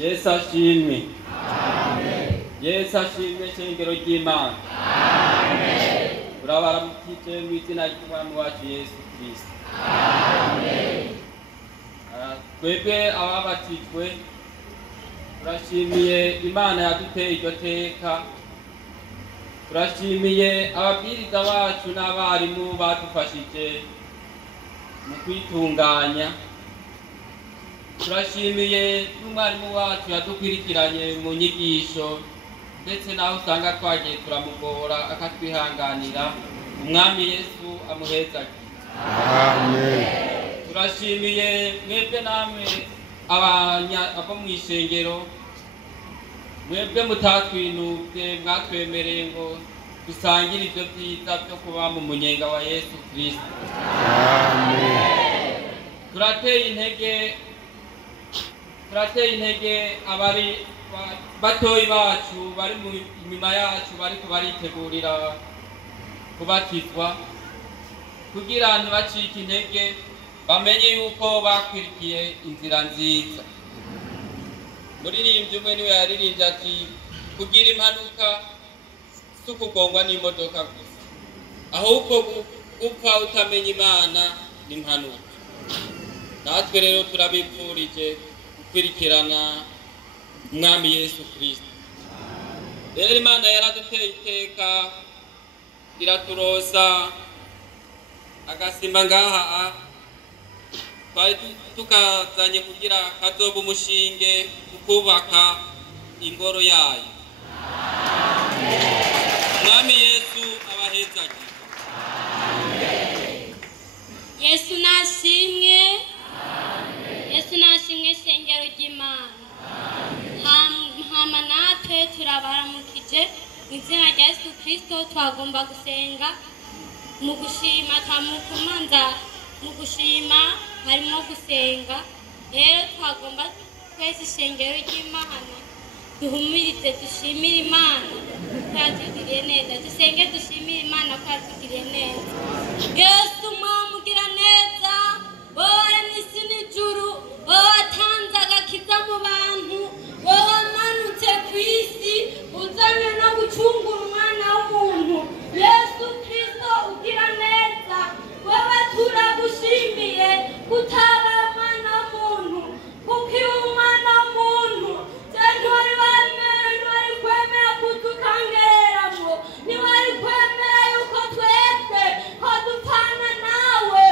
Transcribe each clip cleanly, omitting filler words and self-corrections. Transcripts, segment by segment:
Yesu ashimwe. Amen. Yesu ashimwe shengero ry'Imana. Amen. Turabaramukije mu izina ry'Umwami wacu Yesu Kristo. Amen. Twebwe ababatijwe turashimiye Imana yaduteye iryo teka. Turashimiye ababwiriza bacu n'abarimu badufashije mu kwitunganya. Turashimiye n'umwarimu wacu yadukwirikiranye mu nyigisho ndetse naho usanga twagiye turamugora akatwihanganira. Umwami Yesu amuhezagire. Amen. Turashimiye mwebwe namwe abo mw'ishengero, mwebwe mutatwinubye mwatwemereye ngo dusangire ibyo byiza byo kuba mu munyenga wa Yesu Kristo. Amen. Turateye intege abari batoyi bacu bari inyuma yacu bariko baritegurira kubatizwa, kugira ntibacike intege, bamenye yuko bakwirikiye inzira nziza. Muririmbyi umwe niwe yaririmbye ati kugira impanuka si ukugongwa n'imodoka gusa, ahubwo gupfa utamenya Imana ni impanuka. Natwe rero turabipfurije gukurikirana Umwami Yesu Kristo. Rero Imana yaraduteye iteka iraturosa agasimba ngaha, twari tukazanye kugira kazoba umushinge mu kubaka ingoro yayo. Umwami Yesu abahezagire. Yesu nashimwe. Yesu nashimwe shengero ry'Imana. Hama natwe turabaramukije mu izina rya Yesu Kristo. Twagomba gusenga mu gushima, twamukumanza mu gushima harimo gusenga. Rero twagomba twese ishengero ry'Imana duhumirize dushimire Imana ko yatugiriye neza. Dusenge dushimire Imana ko yatugiriye neza. Yesu mwamugira neza, wowe n'isi n'ijuru, wowe watanze agakiza mu bantu, wowe wamanutse ku isi uzanye no gucungura umwana w'umuntu. Yesu Kristo ugira neza, wowe turagushimiye kutaba umwana w'umuntu, kuko iyo umwana w'umuntu ntwari kwemera kutukangereramo, ntiwari kwemera yuko twebwe ko dupfana nawe,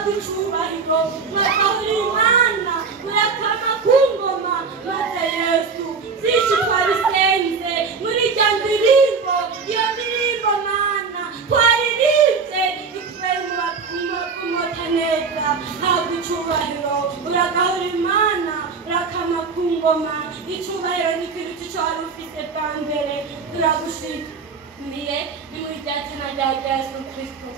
habwa icubahiro mwagahora imana urakama ku ngoma maze yesu byinshi twabisenze muri rya ndirimbo iyo ndirimbo mana twaririmbye ikubera umota neza habwa icubahiro uragahora imana urakama ku ngoma icubahiro n'ikintu cyo wari ufite bwa mbere turagushimiye ni muri rya zina rya Yesu Kristo.